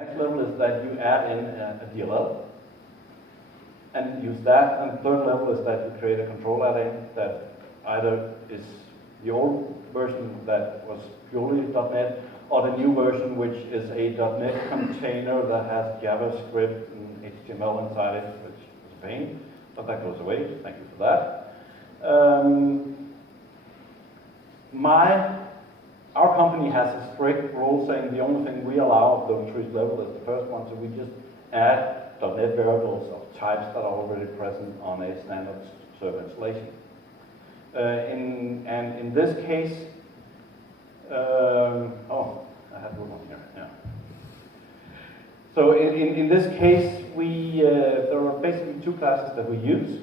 Next level is that you add in a DLL and use that. And third level is that you create a control add-in that either is the old version that was purely .NET or the new version, which is a .NET container that has JavaScript and HTML inside it, which is a pain, but that goes away. Thank you for that. Our company has a strict rule saying the only thing we allow of those three levels is the first one, so we just add .NET variables of types that are already present on a standard server installation. In this case, oh, I had one here, yeah. So in this case, there are basically two classes that we use.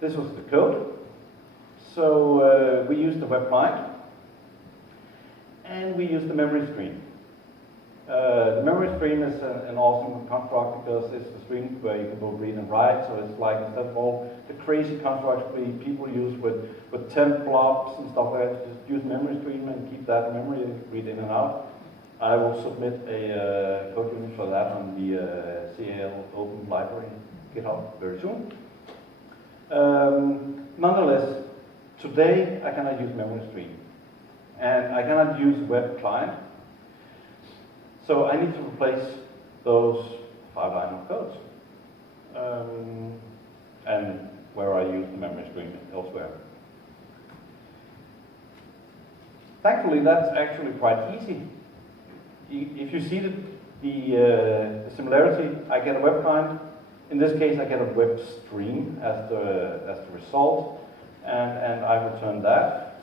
This was the code. So we use the web client, and we use the memory stream. The memory stream is an awesome construct because it's a stream where you can both read and write. So it's like, instead of all the crazy constructs people use with temp blobs and stuff like that, just use memory stream and keep that memory, read in and out. I will submit a code unit for that on the CAL Open Library GitHub very soon. Nonetheless, today I cannot use memory stream, and I cannot use web client. So I need to replace those 5 lines of codes, and where I use the memory stream elsewhere. Thankfully, that's actually quite easy. If you see the similarity, I get a web client. In this case, I get a web stream as the result, and I return that.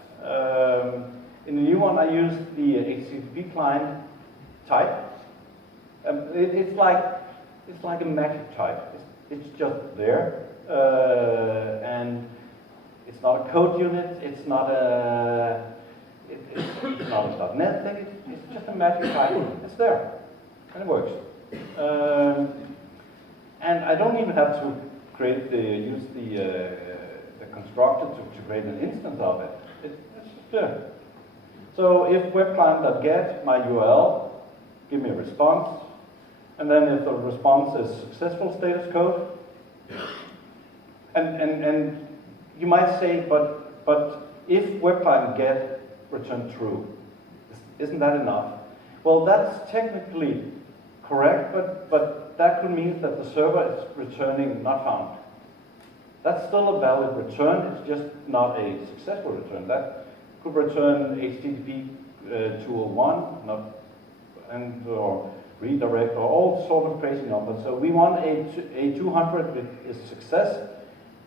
In the new one, I use the HTTP client type. It's like a magic type. It's just there, and it's not a code unit. It's not a .NET thing. It's just a magic type. It's there, and it works. And I don't even have to use the constructor to create an instance of it. It's just there. So if web client.get my URL, give me a response, and then if the response is successful status code, and you might say, but if web client.get return true, isn't that enough? Well, that's technically correct, but that could mean that the server is returning not found. That's still a valid return, it's just not a successful return. That could return HTTP 201, or redirect, or all sort of crazy numbers. So we want a 200 is success.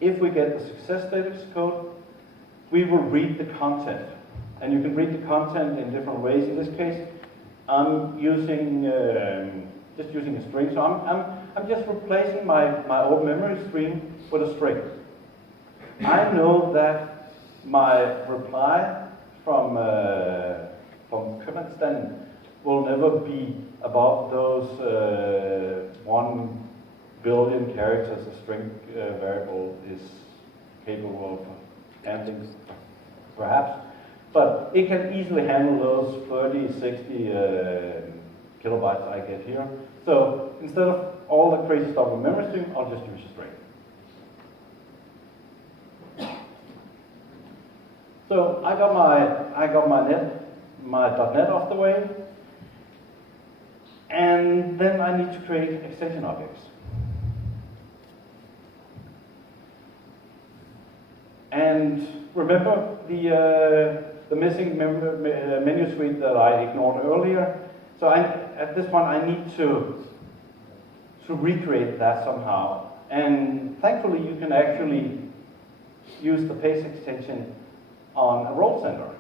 If we get the success status code, we will read the content. And you can read the content in different ways. In this case, I'm using just using a string. So I'm just replacing my old memory stream with a string. I know that my reply from Königsberg will never be above those 1 billion characters a string variable is capable of handling, perhaps. But it can easily handle those 30, 60 kilobytes I get here. So instead of all the crazy stuff with memory stream, I'll just use a string. So I got my .NET off the way, and then I need to create extension objects. And remember the missing menu suite that I ignored earlier. So at this point, I need to recreate that somehow. And thankfully, you can actually use the PACE extension on a role center.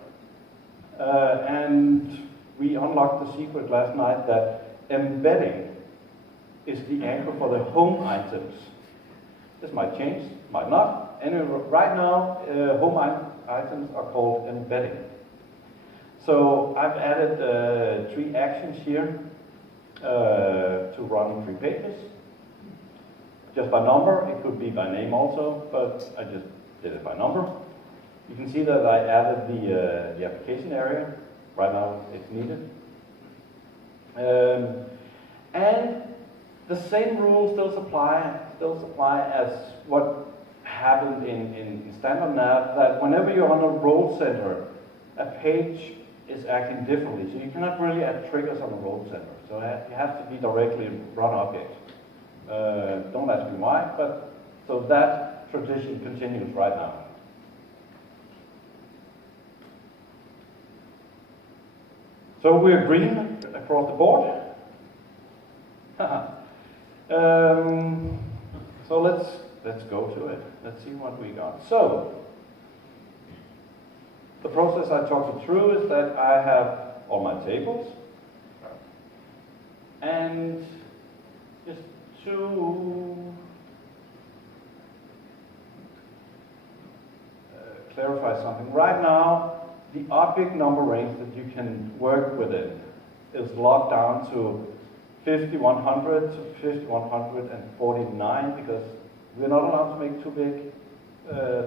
And we unlocked the secret last night that embedding is the anchor for the home items. This might change, might not. Anyway, right now, home items are called embedding. So I've added 3 actions here to run 3 pages. Just by number, it could be by name also, but I just did it by number. You can see that I added the application area. Right now it's needed. And the same rules still apply as what happened in standard nav, that whenever you're on a role center, a page is acting differently. So you cannot really add triggers on a role center. So you have to be directly run object. Don't ask me why, but so that tradition continues right now. So we're green across the board. So let's go to it. Let's see what we got. So the process I talked you through is that I have all my tables, and just to clarify something. Right now, the object number range that you can work within is locked down to 5100 to 5149 because we're not allowed to make too big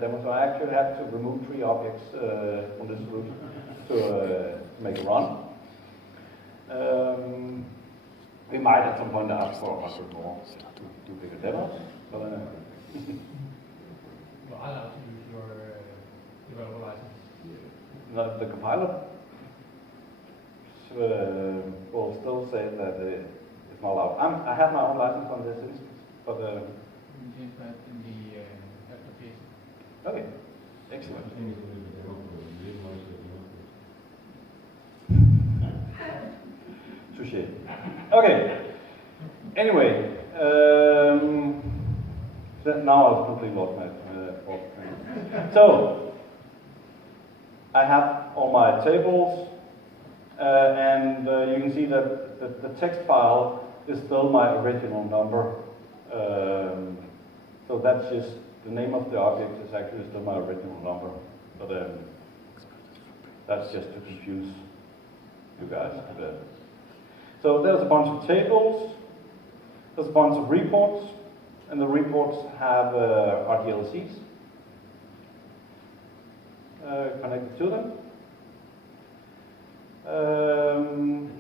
demos. So I actually have to remove 3 objects from this solution to make a run. We might at some point ask for 100 more to do bigger demos. But, Well, I'll allow to use your developer license. the compiler will still say that it's not allowed. I have my own license on this instance, but You change that in the application. okay, excellent. Touché. Okay. Anyway, now I've completely lost my thought. So I have all my tables, and you can see that the text file is still my original number. So that's just the name of the object is actually still my original number, but that's just to confuse you guys a bit. So there's a bunch of tables, there's a bunch of reports, and the reports have RDLCs connected to them.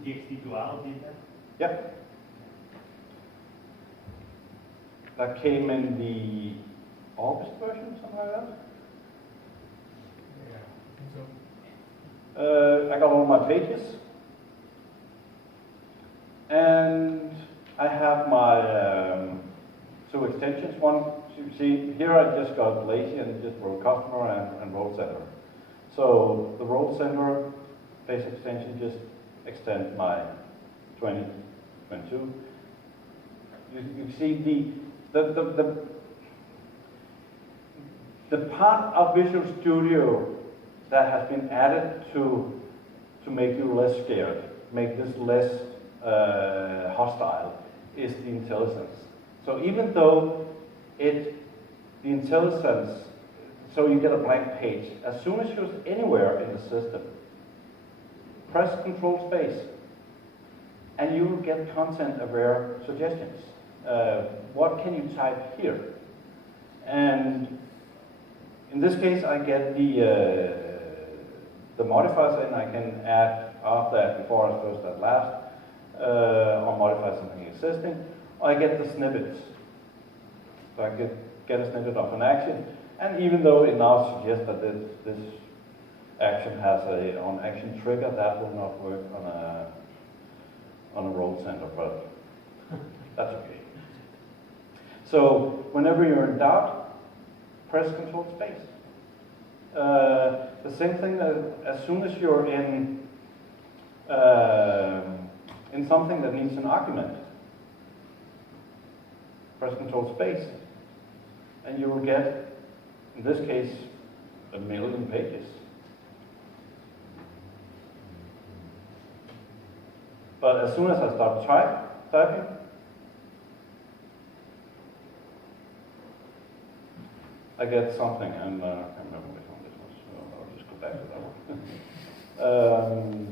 TXT to R data? Yeah. That came in the August version, something like that. Yeah, I think so. I got all my pages. And I have my two extensions. One, you see, here I just got lazy and just wrote customer and role center. So the role center base extension just extend my 2022. You see the part of Visual Studio that has been added to make you less scared, make this less hostile, is the IntelliSense. So even though the IntelliSense, so you get a blank page, as soon as you're anywhere in the system, press Control Space, and you will get content-aware suggestions. What can you type here? And in this case, I get the modifiers, and I can add after, at, before, as first, at last, or modify something existing. Or I get the snippets. So I get a snippet of an action, and even though it now suggests that this action has a on action trigger, that will not work on a role center, but that's okay. So whenever you're in doubt, press Control Space. The same thing as soon as you're in something that needs an argument, press Control Space, and you will get, in this case, 1,000,000 pages. But as soon as I start typing, I get something, and I can't remember which one this was, so I'll just go back to that one.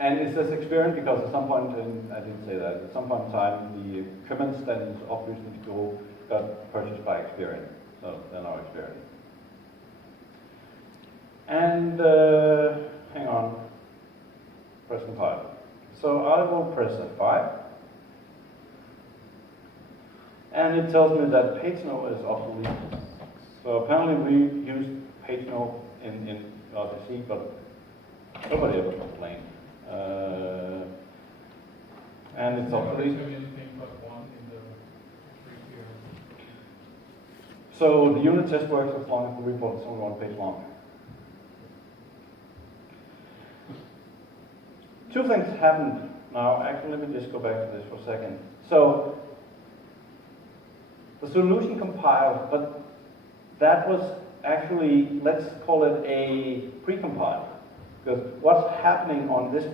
And it's this experience because at some point, and I didn't say that, at some point in time, the comments that is obviously to go got purchased by Experian, so they're now Experian. And hang on, press compile. So I will press F5. And it tells me that PageNo is obsolete. So apparently we used PageNo in RPC, but nobody ever complained. And it's obsolete. Anything but one in the free tier. So the unit test works as long as the report is only 1 page long. Two things happened now. Actually, let me just go back to this for a second. So the solution compiled, but that was actually, let's call it a pre-compile. Because what's happening on this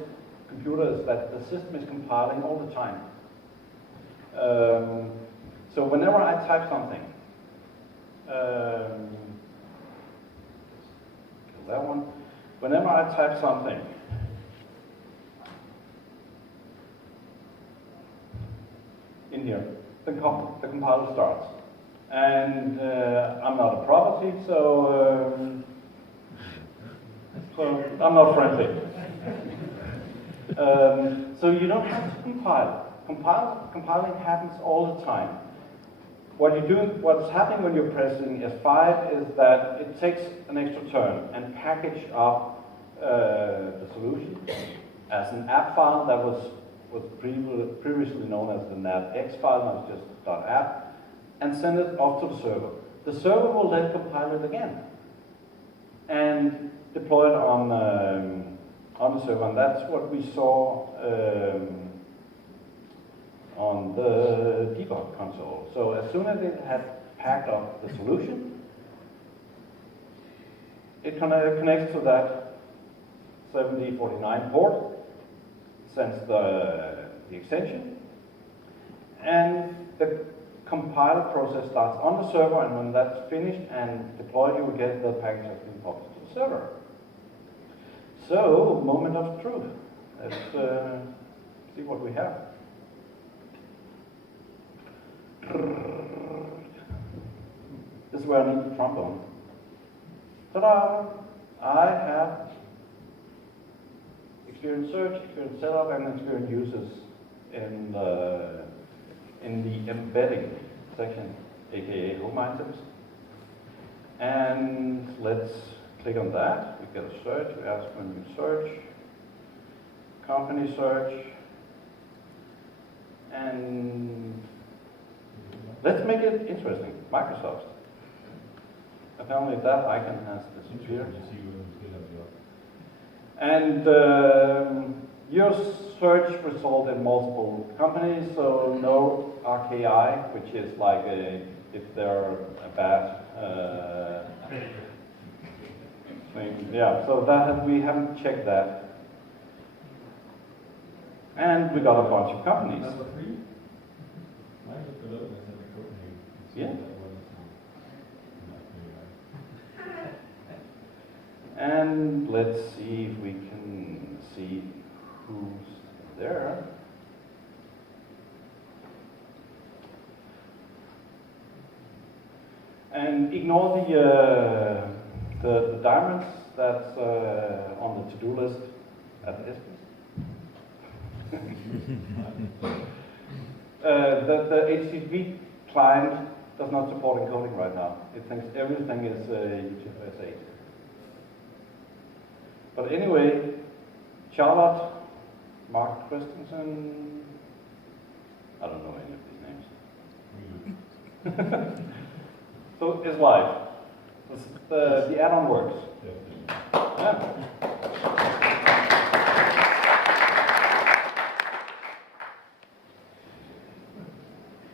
computer is that the system is compiling all the time. So whenever I type something, kill that one. Whenever I type something, in here, the compiler starts. And I'm not a property, so I'm not friendly. So you don't have to compile. Compiling happens all the time. What's happening when you're pressing F5 is that it takes an extra turn and package up the solution as an app file that was previously known as the nav.x file, now it's just .app, and send it off to the server. The server will then compile it again and deploy it on the server, and that's what we saw on the debug console. So as soon as it had packed up the solution, it connects to that 7049 port, sends the extension, and the compiler process starts on the server, and when that's finished and deployed, you will get the package has been published to the server. So, moment of truth. Let's see what we have. This is where I need the trombone. Ta-da! I have experience search, experience setup, and experience users in the embedding section, aka home items. And let's click on that. We get a search. We ask for a new search, company search, and let's make it interesting. Microsoft. Apparently that icon has disappeared. And your search result in multiple companies, so no RKI, which is like if they're a bad thing. Yeah, so that we haven't checked that. And we got a bunch of companies. Number 3? Mine looked a little bit like Copenhagen. Yeah. That And let's see if we can see who's there. And ignore the diamonds that's on the to-do list at Estes. The HTTP client does not support encoding right now. It thinks everything is UTF-8. But anyway, Charlotte, Mark Christensen, I don't know any of these names. So it's live. The add-on works. Yeah.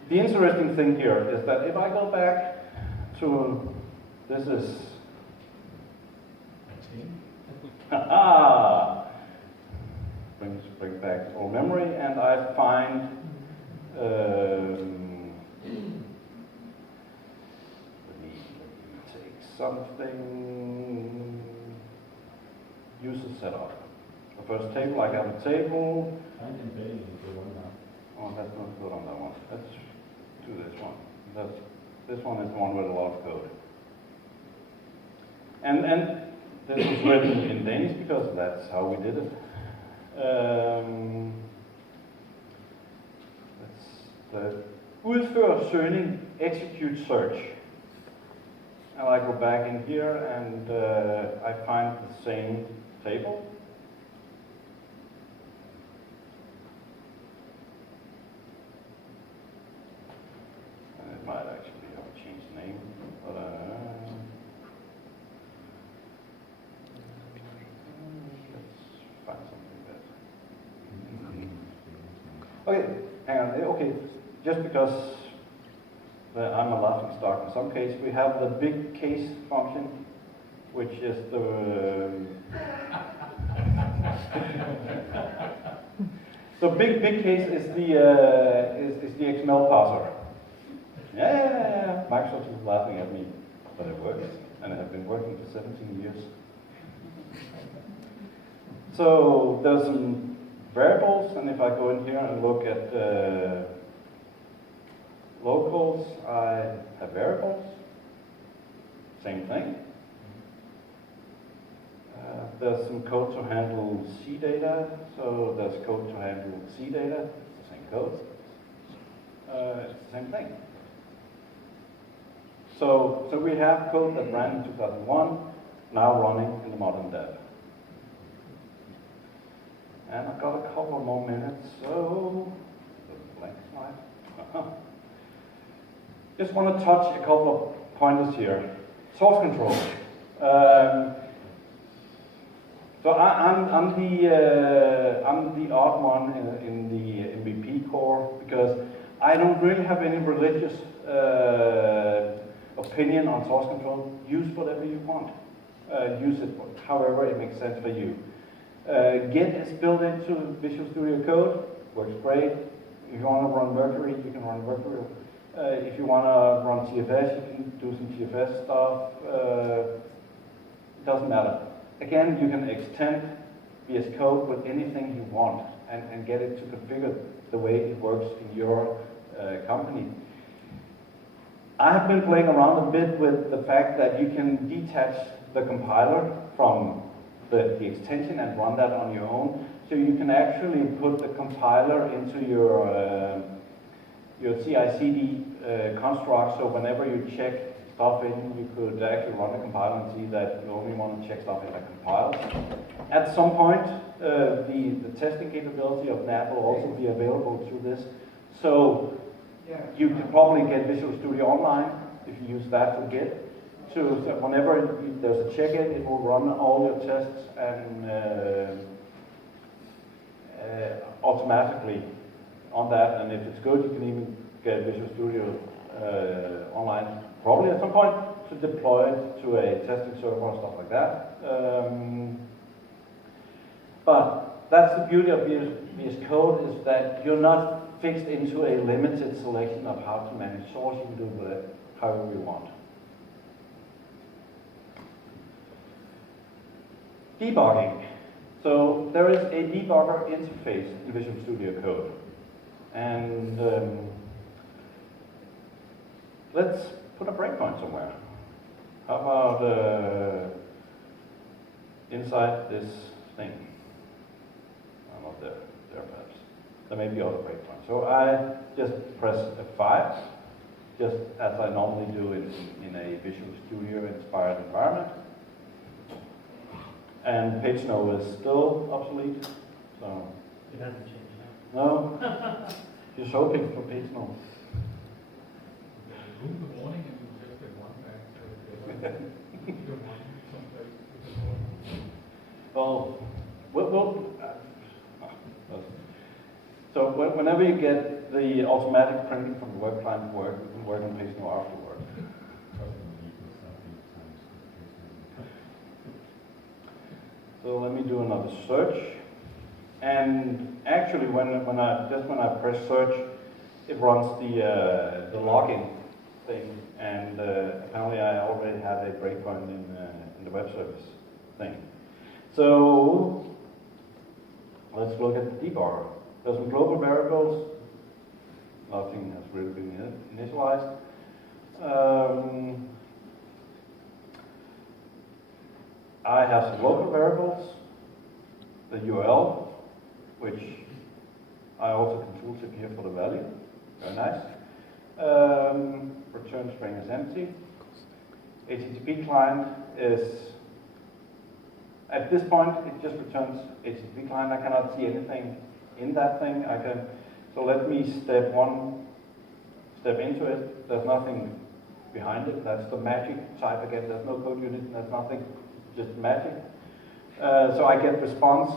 The interesting thing here is that if I go back to, this is, bring back old memory, and I find let me take something. User setup. The first table, I got a table. Oh, that's not good on that one. Let's do this one. This one is the one with a lot of code. And this was written in Danish because that's how we did it. udfør søgning, execute search. And I go back in here and I find the same table. And it might actually have a changed name, but let's find something better. Okay, hang on. Okay, just because I'm a laughing stock in some case, we have the big case function, which is the so big case is the XML parser. Yeah. Microsoft is laughing at me, but it works, and it has been working for 17 years. So there's some variables, and if I go in here and look at locals, I have variables. Same thing. There's some code to handle C data, so there's code to handle C data. It's the same code. It's the same thing. So we have code that ran in 2001, now running in the modern dev. And I've got a couple of more minutes, so blank slide. Just want to touch a couple of pointers here. Source control. So I'm the odd one in the MVP core because I don't really have any religious opinion on source control. Use whatever you want. Use it however it makes sense for you. Git is built into Visual Studio Code. Works great. If you want to run Mercury, you can run Mercury. If you want to run TFS, you can do some TFS stuff. It doesn't matter. Again, you can extend VS Code with anything you want and get it to configure the way it works in your company. I have been playing around a bit with the fact that you can detach the compiler from the extension and run that on your own. So you can actually put the compiler into your CI/CD construct. So whenever you check stuff in, you could actually run the compiler and see that you only want to check stuff in that compiles. At some point, the testing capability of NAP will also be available through this. So you can probably get Visual Studio Online if you use that for Git. So whenever there's a check-in, it will run all your tests and automatically on that. And if it's good, you can even get Visual Studio Online probably at some point to deploy it to a testing server and stuff like that. But that's the beauty of VS Code, is that you're not fixed into a limited selection of how to manage source. You can do it however you want. Debugging. So there is a debugger interface in Visual Studio Code. And let's put a breakpoint somewhere. How about inside this thing? I'm not there perhaps. There may be other breakpoints. So I just press F5, just as I normally do in a Visual Studio inspired environment. And page no is still obsolete, so. It hasn't changed now. No, just hoping for page no. Remove the warning and you just get one back. You don't want someplace with the warning. Well, so whenever you get the automatic printing from the web client work, you can work on page no afterwards. So let me do another search. And actually, when I press search, it runs the logging thing. And apparently, I already have a breakpoint in the web service thing. So let's look at the debugger. There's some global variables. Nothing has really been initialized. I have some local variables, the URL, which I also can tooltip here for the value. Very nice. Return string is empty. HTTP client is, at this point, it just returns HTTP client. I cannot see anything in that thing. So let me step into it. There's nothing behind it. That's the magic type again. There's no code unit. There's nothing, just magic. So I get response.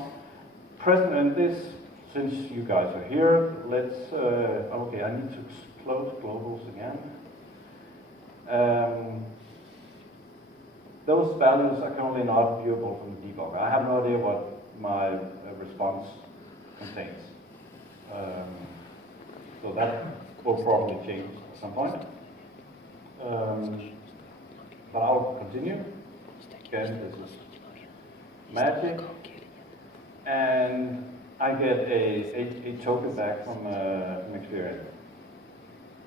Present in this, since you guys are here, let's, okay, I need to close globals again. Those values are currently not viewable from the debugger. I have no idea what my response contains. So that will probably change at some point. But I'll continue. Again, this is magic. And I get a token back from Experience,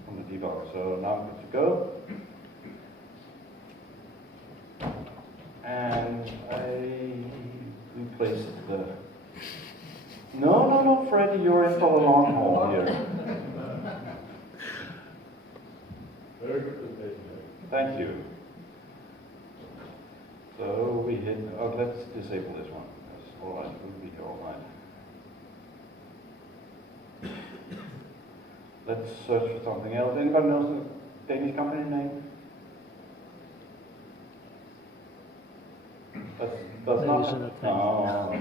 from the debugger. So now I'm good to go. And I replace the... No, Freddy, you're in for the long haul here. Very good presentation. Thank you. So we hit, let's disable this one. That's all right, we'll be here all night. Let's search for something else. Anybody knows the Danish company name? That's not. No.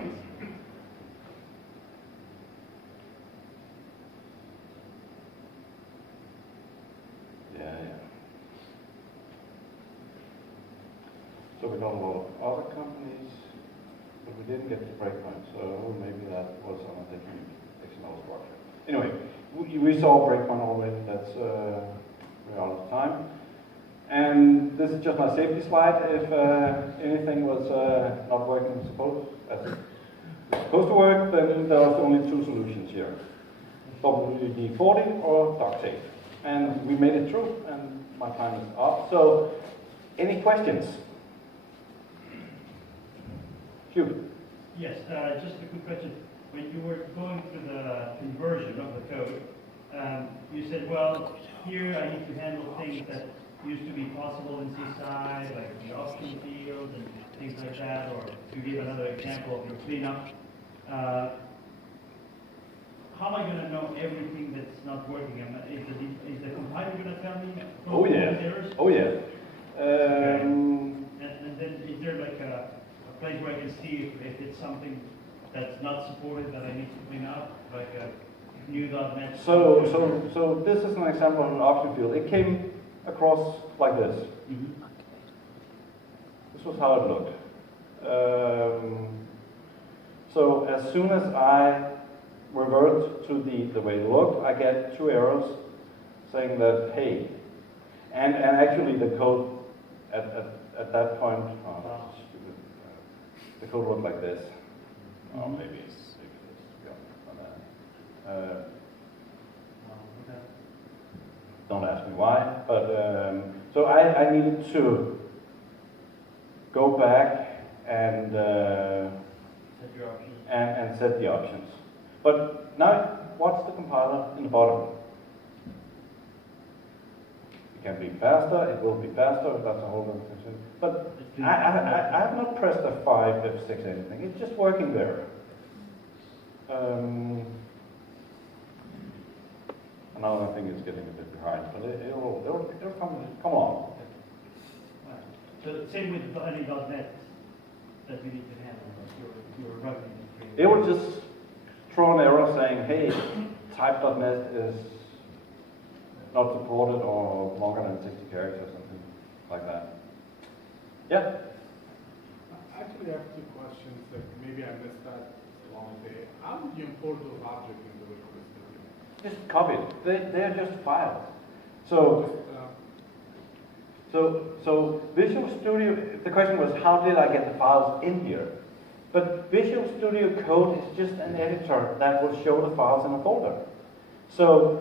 Yeah. So we got a lot of other companies, but we didn't get to Breakpoint, so maybe that was on a different XML structure. Anyway, we saw Breakpoint already. That's we're out of time. And this is just my safety slide. If anything was not working as it's supposed to work, then there was only two solutions here. WD-40 or duct tape. And we made it through, and my time is up. So, any questions? Hugh? Yes, just a quick question. When you were going through the conversion of the code, you said, well, here I need to handle things that used to be possible in CSI, like the option field and things like that, or to give another example of your cleanup. How am I going to know everything that's not working? Is the compiler going to tell me? Oh yeah. Errors? Oh yeah. Okay. And then is there like a place where I can see if it's something that's not supported that I need to clean up, like a new.NET? So this is an example of an option field. It came across like this. Mm-hmm. This was how it looked. So as soon as I revert to the way it looked, I get two errors saying that, hey, and actually the code at that point, stupid, the code looked like this. Oh, maybe it's don't ask me why, but so I needed to go back and Set your options. and set the options. But now, what's the compiler in the bottom? It can be faster, it will be faster, that's a whole other thing. But I have not pressed F5, F6, anything. It's just working there. Another thing is getting a bit behind, but it'll come on. Right. So same with .NET that we need to handle, you're running. It will just throw an error saying, hey, type.NET is not supported or longer than 60 characters or something like that. Yeah? Actually, I have two questions that maybe I missed that along the way. How do you import those objects into Visual Studio? Just copy it. They're just files. So Visual Studio, the question was, how did I get the files in here? But Visual Studio Code is just an editor that will show the files in a folder. So